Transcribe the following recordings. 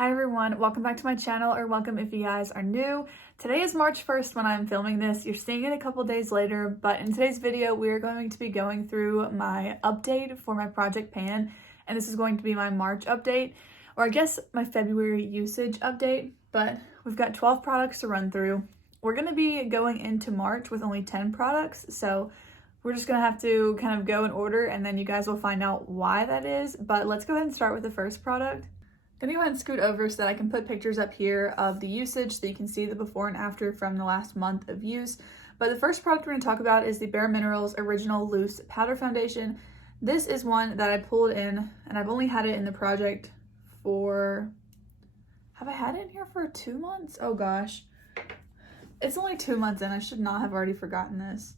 Hi everyone, welcome back to my channel, or welcome if you guys are new. Today is March 1st when I'm filming this. You're seeing it a couple days later, but in today's video we are going to be going through my update for my Project Pan, and this is going to be my March update, or I guess my February usage update, but we've got 12 products to run through. We're going to be going into March with only 10 products, so we're just going to have to kind of go in order and then you guys will find out why that is, but let's go ahead and start with the first product. I'm gonna go ahead and scoot over so that I can put pictures up here of the usage so you can see the before and after from the last month of use. But the first product we're gonna talk about is the Bare Minerals Original Loose Powder Foundation. This is one that I pulled in, and I've only had it in the project for, have I had it in here for 2 months? Oh gosh. It's only 2 months in, I should not have already forgotten this.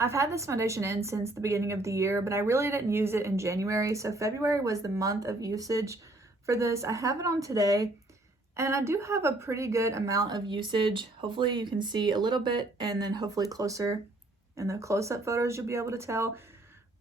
I've had this foundation in since the beginning of the year, but I really didn't use it in January, so February was the month of usage for this. I have it on today, and I do have a pretty good amount of usage. Hopefully you can see a little bit, and then hopefully closer in the close-up photos you'll be able to tell,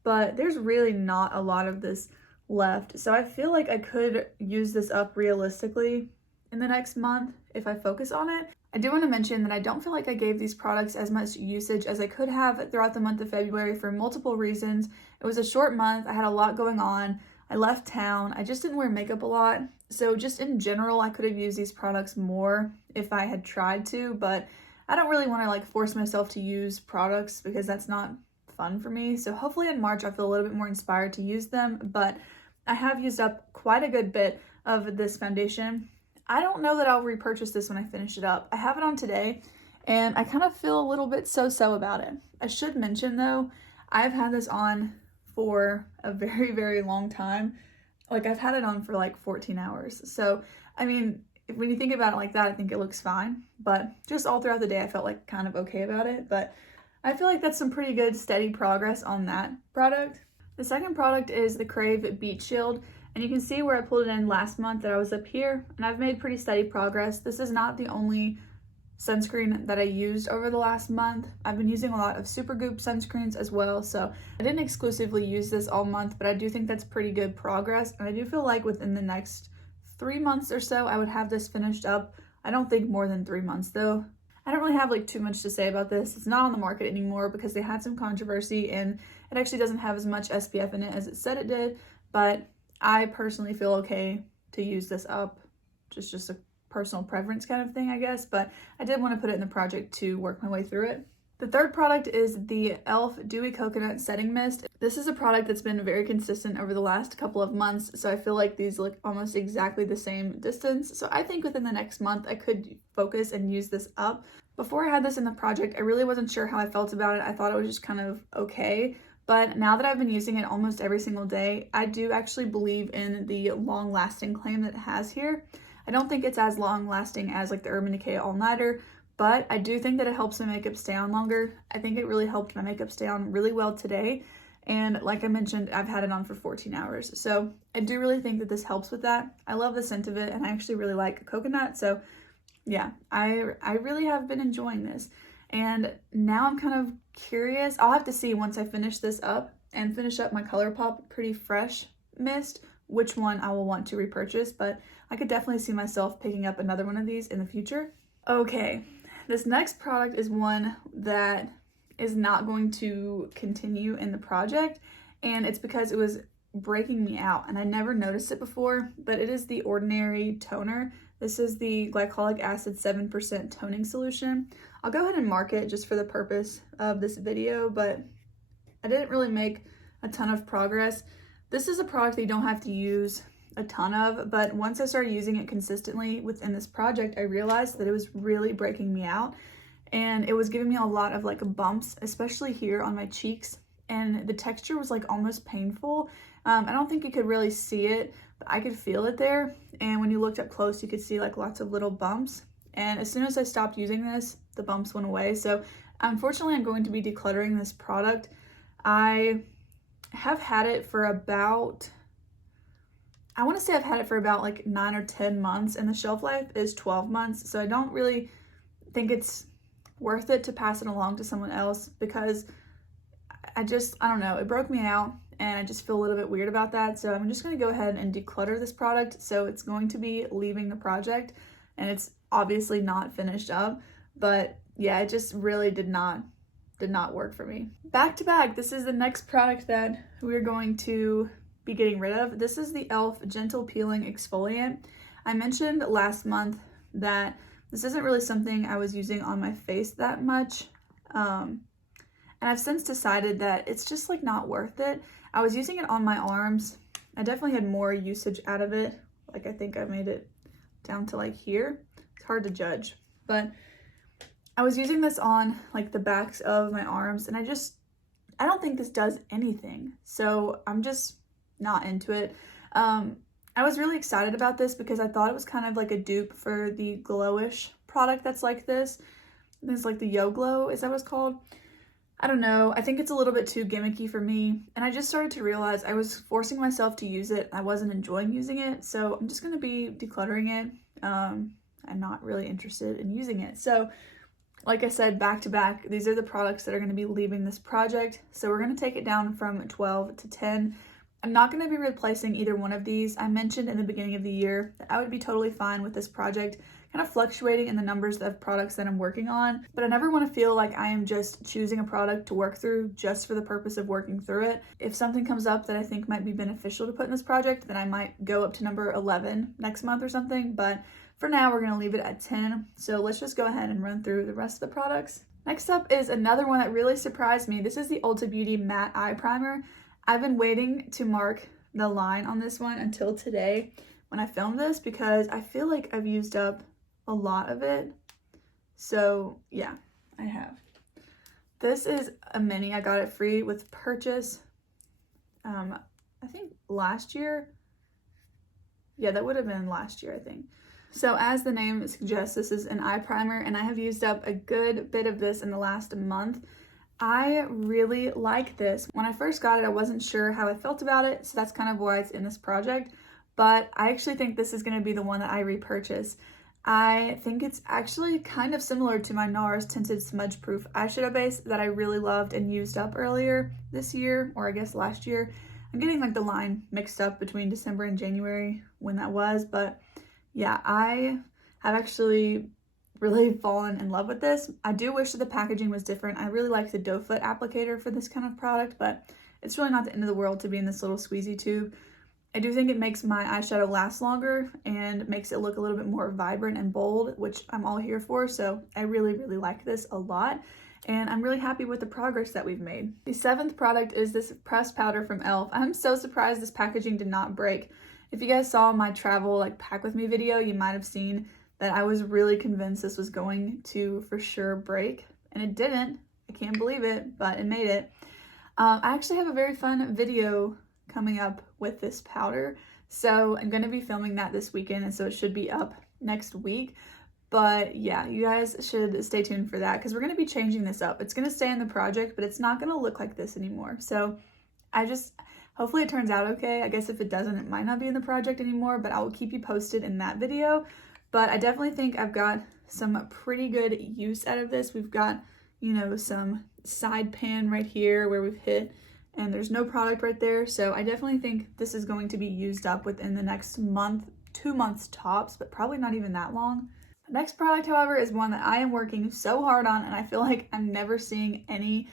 but there's really not a lot of this left. So I feel like I could use this up realistically in the next month if I focus on it. I do want to mention that I don't feel like I gave these products as much usage as I could have throughout the month of February for multiple reasons. It was a short month, I had a lot going on, I left town, I just didn't wear makeup a lot. So just in general, I could have used these products more if I had tried to, but I don't really want to like force myself to use products because that's not fun for me. So hopefully in March I feel a little bit more inspired to use them, but I have used up quite a good bit of this foundation. I don't know that I'll repurchase this when I finish it up. I have it on today and I kind of feel a little bit so-so about it. I should mention though, I've had this on for a very, very long time. Like I've had it on for like 14 hours. So, I mean, when you think about it like that, I think it looks fine, but just all throughout the day, I felt like kind of okay about it. But I feel like that's some pretty good steady progress on that product. The second product is the Crave Beach Shield. And you can see where I pulled it in last month that I was up here, and I've made pretty steady progress. This is not the only sunscreen that I used over the last month. I've been using a lot of Supergoop sunscreens as well, so I didn't exclusively use this all month, but I do think that's pretty good progress, and I do feel like within the next 3 months or so I would have this finished up. I don't think more than 3 months though. I don't really have like too much to say about this. It's not on the market anymore because they had some controversy and it actually doesn't have as much SPF in it as it said it did, but I personally feel okay to use this up. Just a personal preference kind of thing, I guess, but I did want to put it in the project to work my way through it. The third product is the e.l.f. Dewy Coconut Setting Mist. This is a product that's been very consistent over the last couple of months, so I feel like these look almost exactly the same distance. So I think within the next month I could focus and use this up. Before I had this in the project, I really wasn't sure how I felt about it. I thought it was just kind of okay. But now that I've been using it almost every single day, I do actually believe in the long-lasting claim that it has here. I don't think it's as long-lasting as like the Urban Decay All Nighter, but I do think that it helps my makeup stay on longer. I think it really helped my makeup stay on really well today. And like I mentioned, I've had it on for 14 hours. So I do really think that this helps with that. I love the scent of it, and I actually really like coconut. So yeah, I really have been enjoying this. And now I'm kind of curious. I'll have to see once I finish this up and finish up my ColourPop Pretty Fresh mist, which one I will want to repurchase, but I could definitely see myself picking up another one of these in the future. Okay, this next product is one that is not going to continue in the project, and it's because it was breaking me out, and I never noticed it before, but it is the Ordinary Toner. This is the glycolic acid 7% toning solution. I'll go ahead and mark it just for the purpose of this video, but I didn't really make a ton of progress. This is a product that you don't have to use a ton of, but once I started using it consistently within this project, I realized that it was really breaking me out, and it was giving me a lot of like bumps, especially here on my cheeks, and the texture was like almost painful. I don't think you could really see it, but I could feel it there, and when you looked up close you could see like lots of little bumps, and as soon as I stopped using this, the bumps went away. So unfortunately I'm going to be decluttering this product. I have had it for about, I want to say I've had it for about like 9 or 10 months, and the shelf life is 12 months, so I don't really think it's worth it to pass it along to someone else because I don't know, it broke me out, and I just feel a little bit weird about that. So I'm just going to go ahead and declutter this product. So it's going to be leaving the project, and it's obviously not finished up, but yeah, it just really did not work for me. Back to back, this is the next product that we're going to be getting rid of. This is the e.l.f. Gentle Peeling Exfoliant. I mentioned last month that this isn't really something I was using on my face that much. And I've since decided that it's just like not worth it. I was using it on my arms. I definitely had more usage out of it. Like I think I made it down to like here. It's hard to judge, but I was using this on like the backs of my arms, and I don't think this does anything. So I'm just not into it. I was really excited about this because I thought it was kind of like a dupe for the Glowish product that's like this. It's like the Yo Glow, is that what it's called? I don't know. I think it's a little bit too gimmicky for me. And I just started to realize I was forcing myself to use it. I wasn't enjoying using it. So I'm just going to be decluttering it. I'm not really interested in using it. So like I said, back to back, these are the products that are going to be leaving this project. So we're going to take it down from 12 to 10. I'm not going to be replacing either one of these. I mentioned in the beginning of the year that I would be totally fine with this project kind of fluctuating in the numbers of products that I'm working on, but I never want to feel like I am just choosing a product to work through just for the purpose of working through it. If something comes up that I think might be beneficial to put in this project, then I might go up to number 11 next month or something, but for now we're going to leave it at 10. So let's just go ahead and run through the rest of the products. Next up is another one that really surprised me. This is the Ulta Beauty Matte Eye Primer. I've been waiting to mark the line on this one until today when I filmed this because I feel like I've used up a lot of it. So yeah, I have. This is a mini. I got it free with purchase. I think last year. Yeah, that would have been last year, I think. So as the name suggests, this is an eye primer, and I have used up a good bit of this in the last month. I really like this. When I first got it, I wasn't sure how I felt about it, so that's kind of why it's in this project, but I actually think this is going to be the one that I repurchase. I think it's actually kind of similar to my NARS Tinted Smudge Proof eyeshadow base that I really loved and used up earlier this year, or I guess last year. I'm getting like the line mixed up between December and January when that was, but yeah, I have actually really fallen in love with this. I do wish that the packaging was different. I really like the doe foot applicator for this kind of product, but it's really not the end of the world to be in this little squeezy tube. I do think it makes my eyeshadow last longer and makes it look a little bit more vibrant and bold, which I'm all here for. So I really, really like this a lot. And I'm really happy with the progress that we've made. The 7th product is this pressed powder from e.l.f. I'm so surprised this packaging did not break. If you guys saw my travel like pack with me video, you might have seen that I was really convinced this was going to for sure break, and it didn't. I can't believe it, but it made it. I actually have a very fun video coming up with this powder, so I'm going to be filming that this weekend, and so it should be up next week. But yeah, you guys should stay tuned for that because we're going to be changing this up. It's going to stay in the project, but it's not going to look like this anymore. So hopefully it turns out okay. I guess if it doesn't, it might not be in the project anymore, but I will keep you posted in that video. But I definitely think I've got some pretty good use out of this. We've got, you know, some side pan right here where we've hit, and there's no product right there. So I definitely think this is going to be used up within the next month, 2 months tops, but probably not even that long. The next product, however, is one that I am working so hard on, and I feel like I'm never seeing any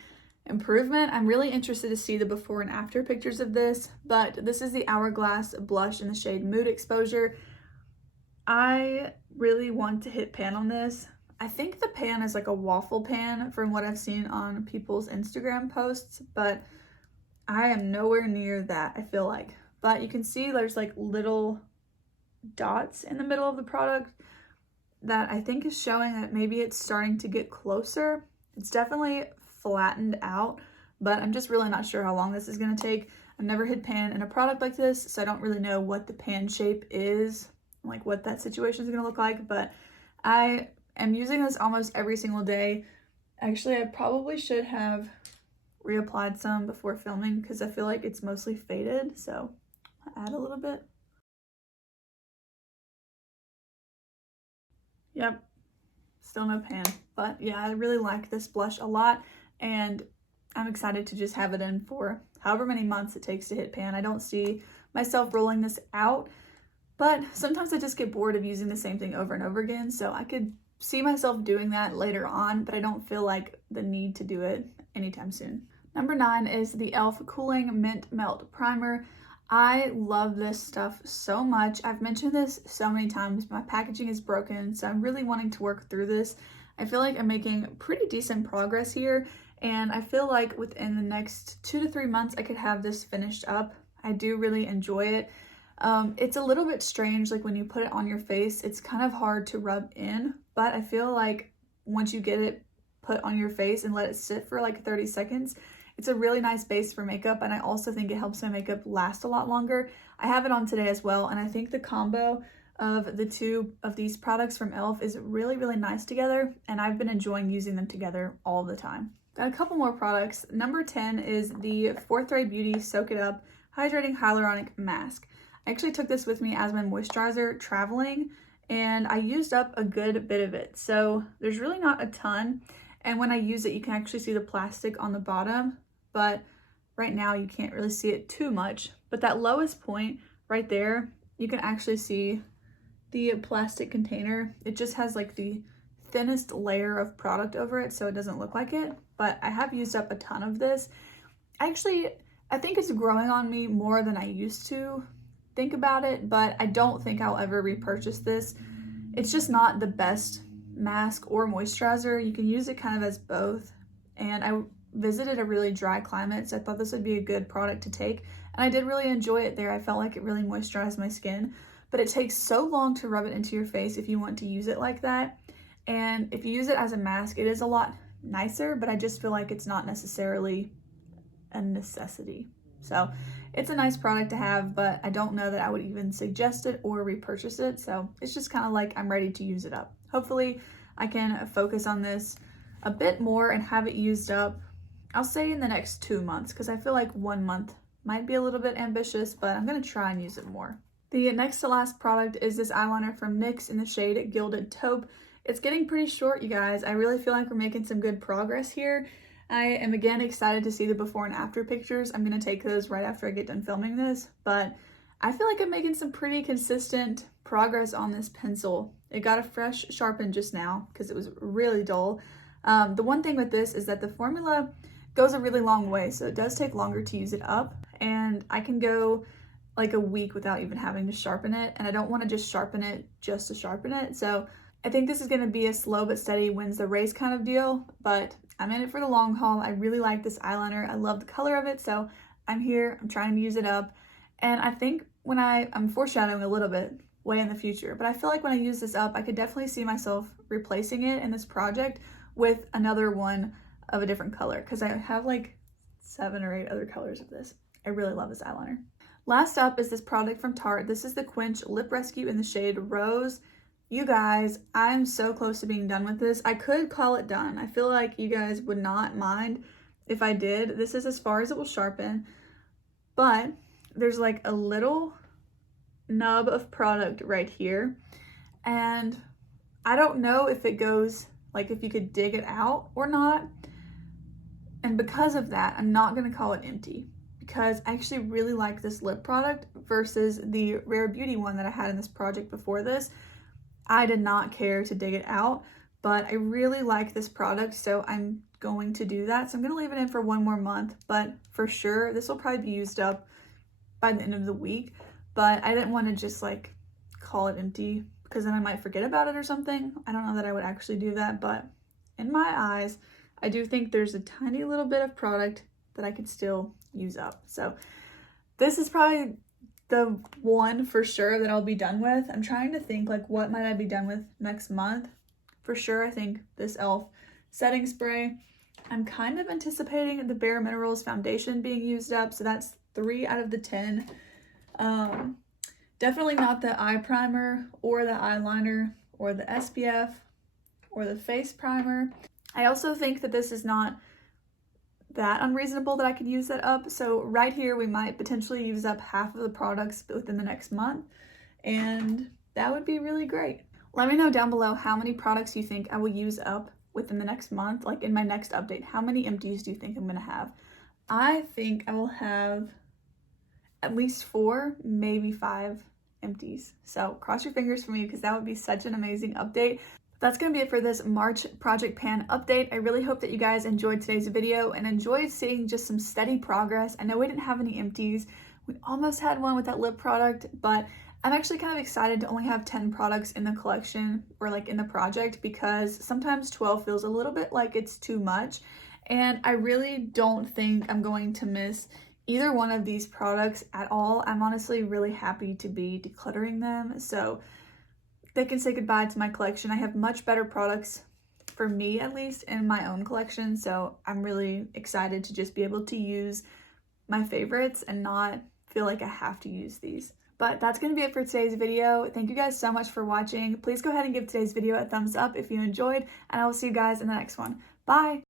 improvement. I'm really interested to see the before and after pictures of this, but this is the Hourglass blush in the shade Mood Exposure. I really want to hit pan on this. I think the pan is like a waffle pan from what I've seen on people's Instagram posts, but I am nowhere near that, I feel like. But you can see there's like little dots in the middle of the product that I think is showing that maybe it's starting to get closer. It's definitely flattened out, but I'm just really not sure how long this is going to take. I've never hit pan in a product like this, so I don't really know what the pan shape is, like what that situation is going to look like, but I am using this almost every single day. Actually, I probably should have reapplied some before filming because I feel like it's mostly faded, so I'll add a little bit. Yep, still no pan, but yeah, I really like this blush a lot, and I'm excited to just have it in for however many months it takes to hit pan. I don't see myself rolling this out, but sometimes I just get bored of using the same thing over and over again, so I could see myself doing that later on, but I don't feel like the need to do it anytime soon. Number 9 is the e.l.f. Cooling Mint Melt Primer. I love this stuff so much. I've mentioned this so many times. My packaging is broken, so I'm really wanting to work through this. I feel like I'm making pretty decent progress here, and I feel like within the next 2 to 3 months I could have this finished up. I do really enjoy it. It's a little bit strange, like when you put it on your face, it's kind of hard to rub in, but I feel like once you get it put on your face and let it sit for like 30 seconds, it's a really nice base for makeup, and I also think it helps my makeup last a lot longer. I have it on today as well, and I think the combo of the two of these products from e.l.f. is really, really nice together, and I've been enjoying using them together all the time. Got a couple more products. Number 10 is the 4th Ray Beauty Soak It Up Hydrating Hyaluronic Mask. I actually took this with me as my moisturizer traveling, and I used up a good bit of it. So there's really not a ton, and when I use it, you can actually see the plastic on the bottom, but right now you can't really see it too much. But that lowest point right there, you can actually see the plastic container. It just has like the thinnest layer of product over it, so it doesn't look like it, but I have used up a ton of this. I think it's growing on me more than I used to think about it, but I don't think I'll ever repurchase this. It's just not the best mask or moisturizer. You can use it kind of as both, and I visited a really dry climate, so I thought this would be a good product to take, and I did really enjoy it there. I felt like it really moisturized my skin, but it takes so long to rub it into your face if you want to use it like that, and if you use it as a mask, it is a lot nicer, but I just feel like it's not necessarily a necessity. So it's a nice product to have, but I don't know that I would even suggest it or repurchase it, so it's just kind of like I'm ready to use it up. Hopefully I can focus on this a bit more and have it used up, I'll say in the next 2 months, because I feel like 1 month might be a little bit ambitious, but I'm going to try and use it more. The next to last product is this eyeliner from NYX in the shade Gilded Taupe. It's getting pretty short, you guys. I really feel like we're making some good progress here. I am again excited to see the before and after pictures. I'm going to take those right after I get done filming this, but I feel like I'm making some pretty consistent progress on this pencil. It got a fresh sharpen just now because it was really dull. The one thing with this is that the formula goes a really long way, so it does take longer to use it up, and I can go like a week without even having to sharpen it, and I don't want to just sharpen it just to sharpen it. So I think this is going to be a slow but steady wins the race kind of deal, but I'm in it for the long haul. I really like this eyeliner. I love the color of it, so I'm here. I'm trying to use it up, and I think when I'm foreshadowing a little bit way in the future, but I feel like when I use this up, I could definitely see myself replacing it in this project with another one of a different color, because I have like 7 or 8 other colors of this. I really love this eyeliner. Last up is this product from Tarte. This is the Quench Lip Rescue in the shade Rose. You guys, I'm so close to being done with this. I could call it done. I feel like you guys would not mind if I did. This is as far as it will sharpen, but there's like a little nub of product right here, and I don't know if it goes, like if you could dig it out or not, and because of that, I'm not going to call it empty, because I actually really like this lip product versus the Rare Beauty one that I had in this project before this. I did not care to dig it out, but I really like this product, so I'm going to do that. So I'm going to leave it in for 1 more month, but for sure, this will probably be used up by the end of the week, but I didn't want to just like call it empty, because then I might forget about it or something. I don't know that I would actually do that, but in my eyes, I do think there's a tiny little bit of product that I could still use up. So this is probably the one for sure that I'll be done with. I'm trying to think like what might I be done with next month. For sure, I think this e.l.f. setting spray. I'm kind of anticipating the Bare Minerals foundation being used up, so that's 3 out of the 10. Definitely not the eye primer or the eyeliner or the SPF or the face primer. I also think that this is not that unreasonable that I could use that up. So right here, we might potentially use up half of the products within the next month, and that would be really great. Let me know down below how many products you think I will use up within the next month, like in my next update, how many empties do you think I'm gonna have? I think I will have at least 4, maybe 5 empties. So cross your fingers for me because that would be such an amazing update. That's going to be it for this March Project Pan update. I really hope that you guys enjoyed today's video and enjoyed seeing just some steady progress. I know we didn't have any empties. We almost had one with that lip product, but I'm actually kind of excited to only have 10 products in the collection or like in the project because sometimes 12 feels a little bit like it's too much. And I really don't think I'm going to miss either one of these products at all. I'm honestly really happy to be decluttering them so they can say goodbye to my collection. I have much better products, for me at least, in my own collection, so I'm really excited to just be able to use my favorites and not feel like I have to use these. But that's going to be it for today's video. Thank you guys so much for watching. Please go ahead and give today's video a thumbs up if you enjoyed, and I will see you guys in the next one. Bye!